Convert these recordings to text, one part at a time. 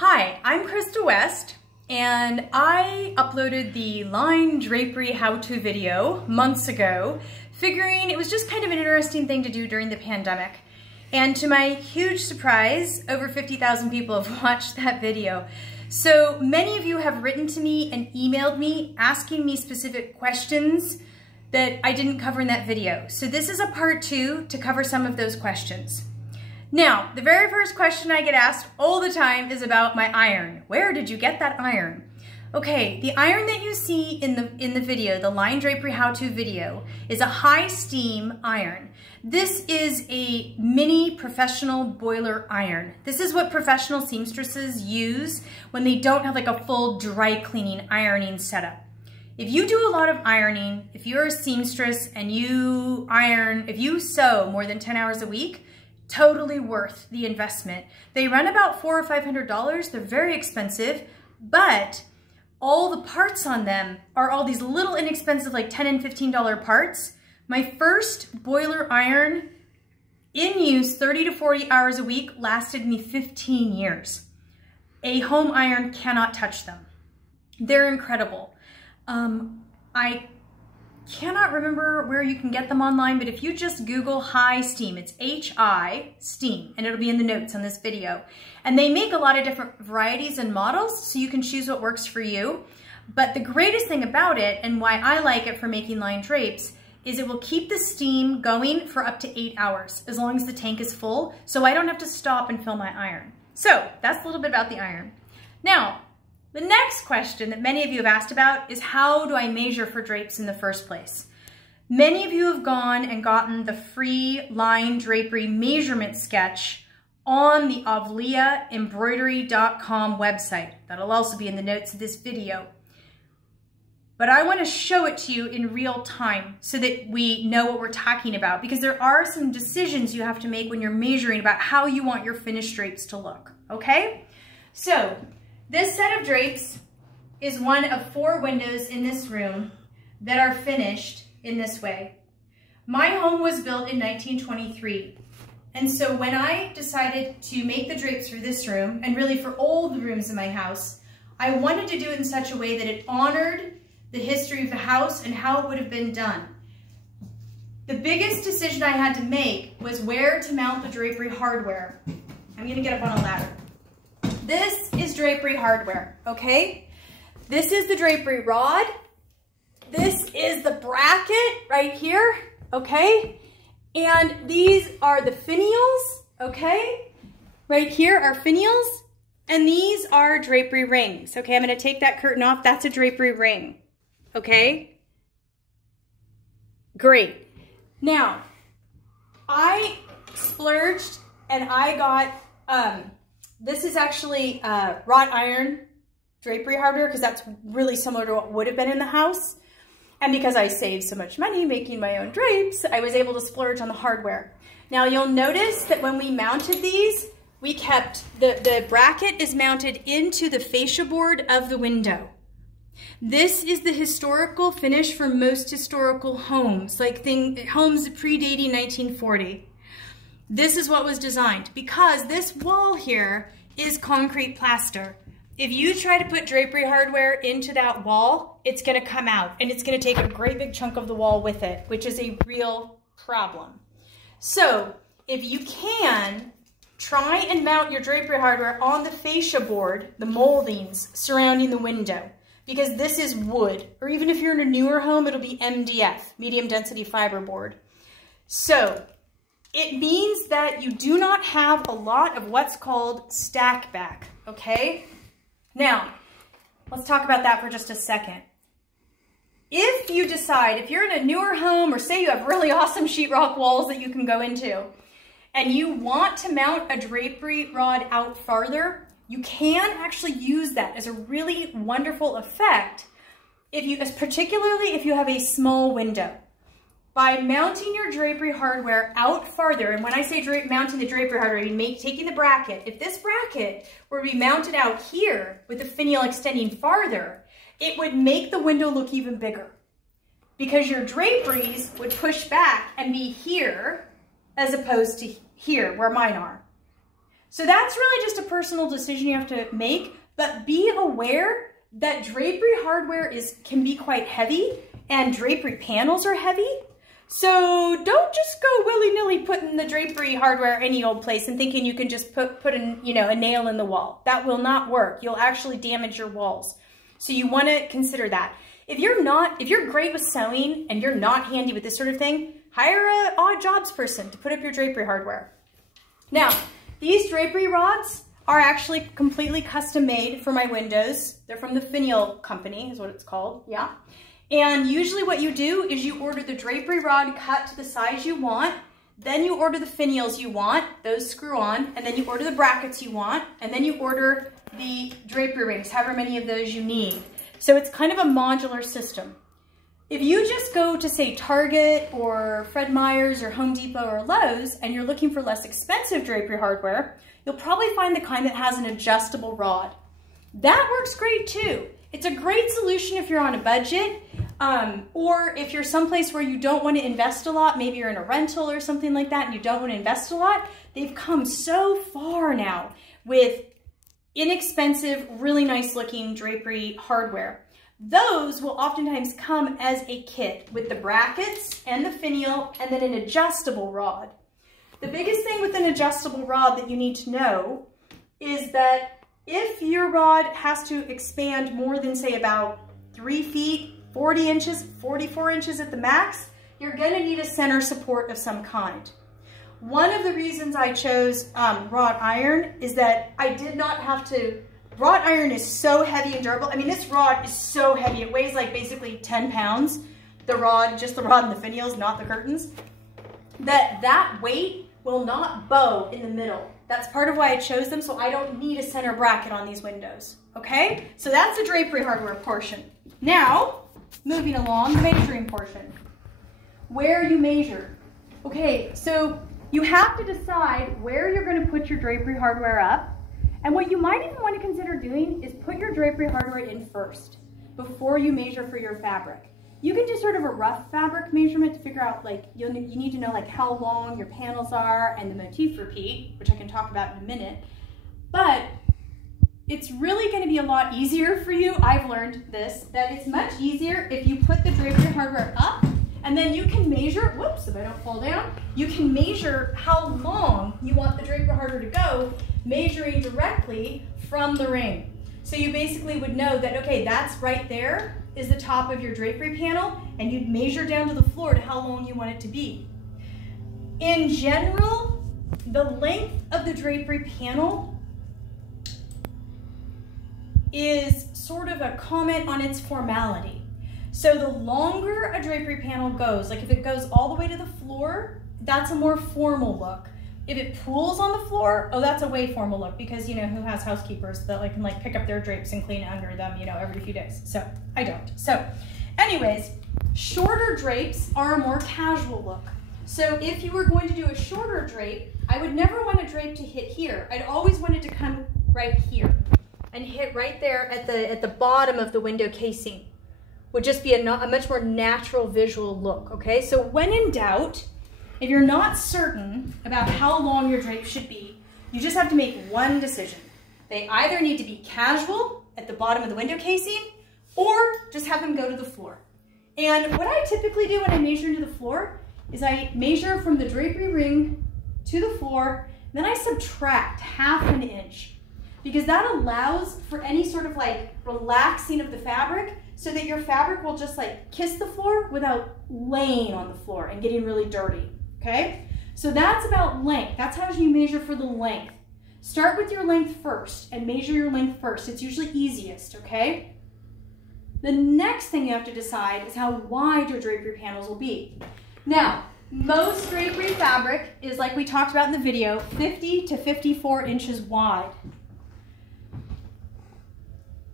Hi, I'm Krista West, and I uploaded the line drapery how-to video months ago, figuring it was just kind of an interesting thing to do during the pandemic. And to my huge surprise, over 50,000 people have watched that video. So many of you have written to me and emailed me asking me specific questions that I didn't cover in that video. So this is a part 2 to cover some of those questions. Now, the very first question I get asked all the time is about my iron. Where did you get that iron? Okay, the iron that you see in the video, the line drapery how-to video, is a Hi-Steam iron. This is a mini professional boiler iron. This is what professional seamstresses use when they don't have like a full dry cleaning ironing setup. If you do a lot of ironing, if you're a seamstress and you iron, if you sew more than 10 hours a week, totally worth the investment. They run about $400 or $500. They're very expensive, but all the parts on them are all these little inexpensive, like $10 and $15 parts. My first boiler iron in use 30 to 40 hours a week lasted me 15 years. A home iron cannot touch them. They're incredible. I cannot remember where you can get them online, but if you just Google Hi-Steam, it's H-I Steam, and it'll be in the notes on this video. And they make a lot of different varieties and models, so you can choose what works for you. But the greatest thing about it, and why I like it for making line drapes, is it will keep the steam going for up to 8 hours, as long as the tank is full, so I don't have to stop and fill my iron. So that's a little bit about the iron. Now, the next question that many of you have asked about is how do I measure for drapes in the first place? Many of you have gone and gotten the free line drapery measurement sketch on the avliaembroidery.com website. That'll also be in the notes of this video. But I want to show it to you in real time so that we know what we're talking about, because there are some decisions you have to make when you're measuring about how you want your finished drapes to look, okay? So, this set of drapes is one of 4 windows in this room that are finished in this way. My home was built in 1923. And so when I decided to make the drapes for this room, and really for all the rooms in my house, I wanted to do it in such a way that it honored the history of the house and how it would have been done. The biggest decision I had to make was where to mount the drapery hardware. I'm gonna get up on a ladder. This is drapery hardware, okay? This is the drapery rod. This is the bracket right here, okay? And these are the finials, okay? Right here are finials, and these are drapery rings, okay? I'm gonna take that curtain off. That's a drapery ring, okay? Great. Now, I splurged and I got, this is actually wrought iron drapery hardware, because that's really similar to what would have been in the house. And because I saved so much money making my own drapes, I was able to splurge on the hardware. Now you'll notice that when we mounted these, we kept, the bracket is mounted into the fascia board of the window. This is the historical finish for most historical homes, like homes predating 1940. This is what was designed, because this wall here is concrete plaster. If you try to put drapery hardware into that wall, it's gonna come out, and it's gonna take a great big chunk of the wall with it, which is a real problem. So if you can, try and mount your drapery hardware on the fascia board, the moldings surrounding the window, because this is wood, or even if you're in a newer home, it'll be MDF, medium density fiber board. So it means that you do not have a lot of what's called stack back, okay? Now, let's talk about that for just a second. If you decide, if you're in a newer home, or say you have really awesome sheetrock walls that you can go into, and you want to mount a drapery rod out farther, you can actually use that as a really wonderful effect, particularly if you have a small window. By mounting your drapery hardware out farther, and when I say mounting the drapery hardware, I mean taking the bracket. If this bracket were to be mounted out here with the finial extending farther, it would make the window look even bigger, because your draperies would push back and be here as opposed to here where mine are. So that's really just a personal decision you have to make, but be aware that drapery hardware can be quite heavy and drapery panels are heavy. So don't just go willy-nilly putting the drapery hardware any old place and thinking you can just put a nail in the wall. That will not work. You'll actually damage your walls. So you want to consider that. If you're great with sewing and you're not handy with this sort of thing, hire an odd jobs person to put up your drapery hardware. Now, these drapery rods are actually completely custom made for my windows. They're from the Finial Company, is what it's called, yeah. And usually what you do is you order the drapery rod cut to the size you want, then you order the finials you want, those screw on, and then you order the brackets you want, and then you order the drapery rings, however many of those you need. So it's kind of a modular system. If you just go to, say, Target or Fred Meyer's or Home Depot or Lowe's and you're looking for less expensive drapery hardware, you'll probably find the kind that has an adjustable rod. That works great too. It's a great solution if you're on a budget, or if you're someplace where you don't want to invest a lot, maybe you're in a rental or something like that and you don't want to invest a lot. They've come so far now with inexpensive, really nice looking drapery hardware. Those will oftentimes come as a kit with the brackets and the finial and then an adjustable rod. The biggest thing with an adjustable rod that you need to know is that if your rod has to expand more than, say, about 3 feet, 40 inches, 44 inches at the max, you're going to need a center support of some kind. One of the reasons I chose wrought iron is that I did not have to. Wrought iron is so heavy and durable. I mean, this rod is so heavy. It weighs like basically 10 pounds. The rod, just the rod and the finials, not the curtains. That weight will not bow in the middle. That's part of why I chose them, so I don't need a center bracket on these windows, okay? So that's the drapery hardware portion. Now, moving along, the measuring portion. Where you measure. Okay, so you have to decide where you're going to put your drapery hardware up, and what you might even want to consider doing is put your drapery hardware in first, before you measure for your fabric. You can do sort of a rough fabric measurement to figure out, like, you need to know like how long your panels are and the motif repeat, which I can talk about in a minute. But it's really going to be a lot easier for you. I've learned this, that it's much easier if you put the drapery hardware up and then you can measure, whoops, if I don't fall down, you can measure how long you want the drapery hardware to go, measuring directly from the ring. So you basically would know that, okay, that's right there is the top of your drapery panel, and you'd measure down to the floor to how long you want it to be. In general, the length of the drapery panel is sort of a comment on its formality. So the longer a drapery panel goes, like if it goes all the way to the floor, that's a more formal look. If it pools on the floor, oh, that's a way formal look, because, you know, who has housekeepers that can pick up their drapes and clean under them, every few days? So I don't. So anyways, shorter drapes are a more casual look. So if you were going to do a shorter drape, I would never want a drape to hit here. I'd always want it to come right here and hit right there at the bottom of the window casing. Would just be a much more natural visual look, okay? So when in doubt, if you're not certain about how long your drape should be, you just have to make one decision. They either need to be casual at the bottom of the window casing, or just have them go to the floor. And what I typically do when I measure into the floor is I measure from the drapery ring to the floor, then I subtract ½ an inch, because that allows for any sort of relaxing of the fabric, so that your fabric will just kiss the floor without laying on the floor and getting really dirty. Okay, so that's about length. That's how you measure for the length. Start with your length first and measure your length first. It's usually easiest, okay? The next thing you have to decide is how wide your drapery panels will be. Now, most drapery fabric is, like we talked about in the video, 50 to 54 inches wide.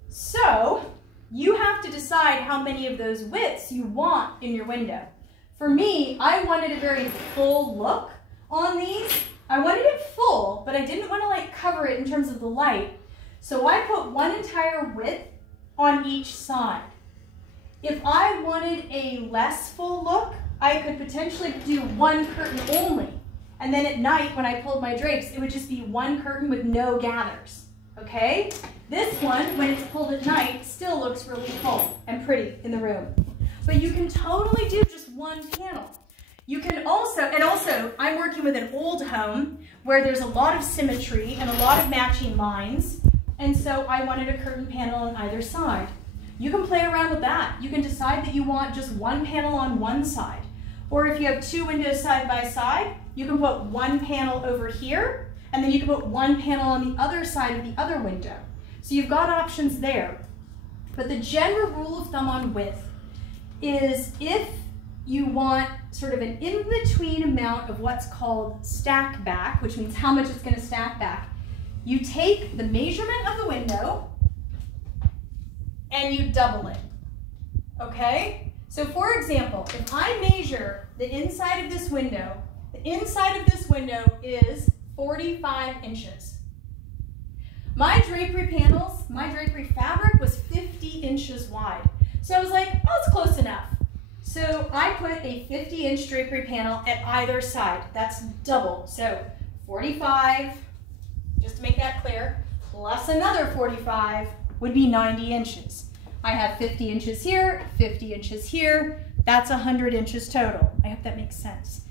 So you have to decide how many of those widths you want in your window. For me, I wanted a very full look on these. I wanted it full, but I didn't want to cover it in terms of the light. So I put one entire width on each side. If I wanted a less full look, I could potentially do one curtain only And then at night, when I pulled my drapes, it would just be one curtain with no gathers, okay? This one, when it's pulled at night, still looks really full and pretty in the room. But you can totally do just one panel. You can also, I'm working with an old home where there's a lot of symmetry and a lot of matching lines. And so I wanted a curtain panel on either side. You can play around with that. You can decide that you want just one panel on one side. Or if you have two windows side by side, you can put one panel over here, and then you can put one panel on the other side of the other window. So you've got options there. But the general rule of thumb on width is if you want sort of an in-between amount of what's called stack back, which means how much it's going to stack back, you take the measurement of the window and you double it, okay? So for example, if I measure the inside of this window, the inside of this window is 45 inches. My drapery panels, my drapery fabric was 50 inches wide. So I was like, oh, it's close enough. So I put a 50-inch drapery panel at either side. That's double. So 45, just to make that clear, plus another 45 would be 90 inches. I have 50 inches here, 50 inches here. That's 100 inches total. I hope that makes sense.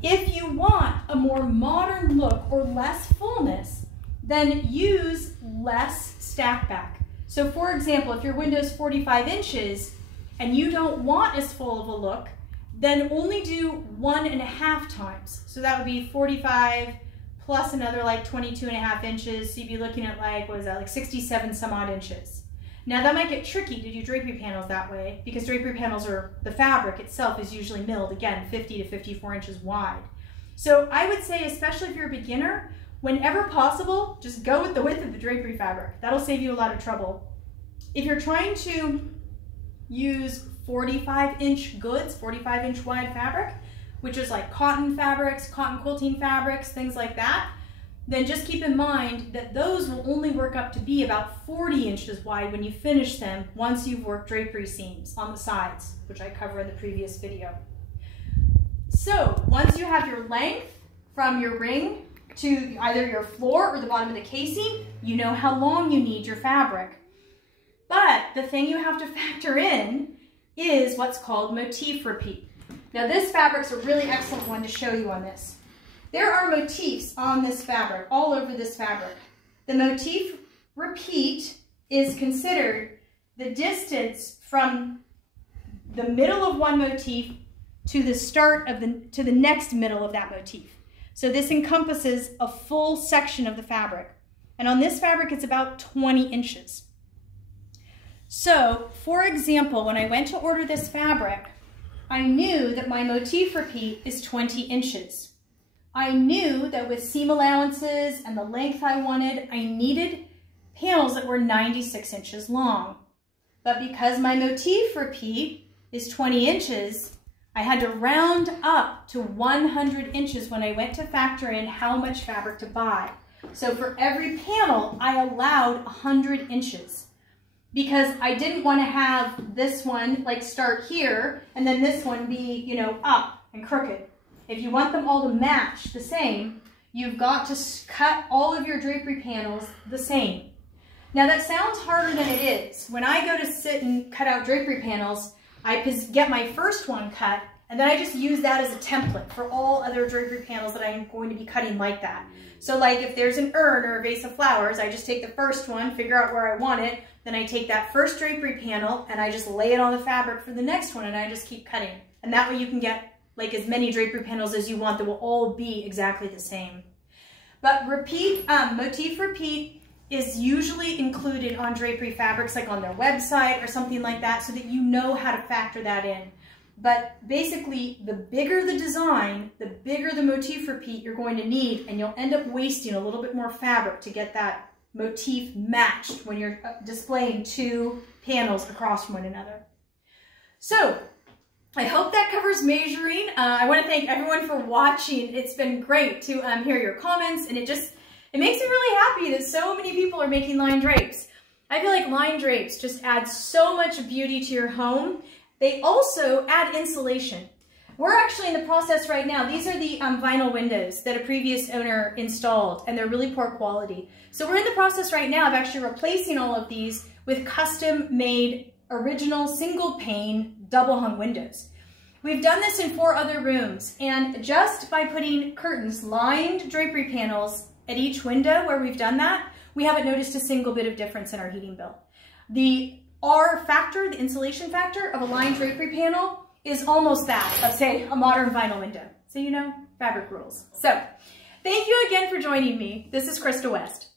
If you want a more modern look or less fullness, then use less stack back. So for example, if your window is 45 inches and you don't want as full of a look, then only do 1.5 times. So that would be 45 plus another like 22.5 inches. So you'd be looking at like, what is that, like 67 some odd inches. Now that might get tricky to do drapery panels that way because drapery panels are, the fabric itself is usually milled, again, 50 to 54 inches wide. So I would say, especially if you're a beginner, whenever possible, just go with the width of the drapery fabric. That'll save you a lot of trouble. If you're trying to use 45-inch goods, 45-inch wide fabric, which is like cotton fabrics, cotton quilting fabrics, things like that, then just keep in mind that those will only work up to be about 40 inches wide when you finish them once you've worked drapery seams on the sides, which I cover in the previous video. So once you have your length from your ring to either your floor or the bottom of the casing, you know how long you need your fabric. But the thing you have to factor in is what's called motif repeat. Now this fabric's a really excellent one to show you on this. There are motifs on this fabric, all over this fabric. The motif repeat is considered the distance from the middle of one motif to the start of the next middle of that motif. So this encompasses a full section of the fabric. And on this fabric, it's about 20 inches. So, for example, when I went to order this fabric, I knew that my motif repeat is 20 inches. I knew that with seam allowances and the length I wanted, I needed panels that were 96 inches long. But because my motif repeat is 20 inches, I had to round up to 100 inches when I went to factor in how much fabric to buy. So for every panel, I allowed 100 inches because I didn't want to have this one like start here and then this one be, you know, up and crooked. If you want them all to match the same, you've got to cut all of your drapery panels the same. Now that sounds harder than it is. When I go to sit and cut out drapery panels, I get my first one cut and then I just use that as a template for all other drapery panels that I am going to be cutting like that. So like if there's an urn or a vase of flowers, I just take the first one, figure out where I want it, then I take that first drapery panel and I just lay it on the fabric for the next one and I just keep cutting. And that way you can get like as many drapery panels as you want that will all be exactly the same. But motif repeat is usually included on drapery fabrics like on their website or something like that so that you know how to factor that in. But basically, the bigger the design, the bigger the motif repeat you're going to need, and you'll end up wasting a little bit more fabric to get that motif matched when you're displaying two panels across from one another. So, I hope that covers measuring. I want to thank everyone for watching. It's been great to hear your comments, and it makes me really happy that so many people are making line drapes. I feel like line drapes just add so much beauty to your home. They also add insulation. We're actually in the process right now. These are the vinyl windows that a previous owner installed, and they're really poor quality. So we're in the process right now of actually replacing all of these with custom-made, original, single-pane, double-hung windows. We've done this in 4 other rooms, and just by putting curtains, lined drapery panels at each window where we've done that, we haven't noticed a single bit of difference in our heating bill. The R factor, the insulation factor of a lined drapery panel is almost that of, say, a modern vinyl window. So you know, fabric rules. So, thank you again for joining me. This is Krista West.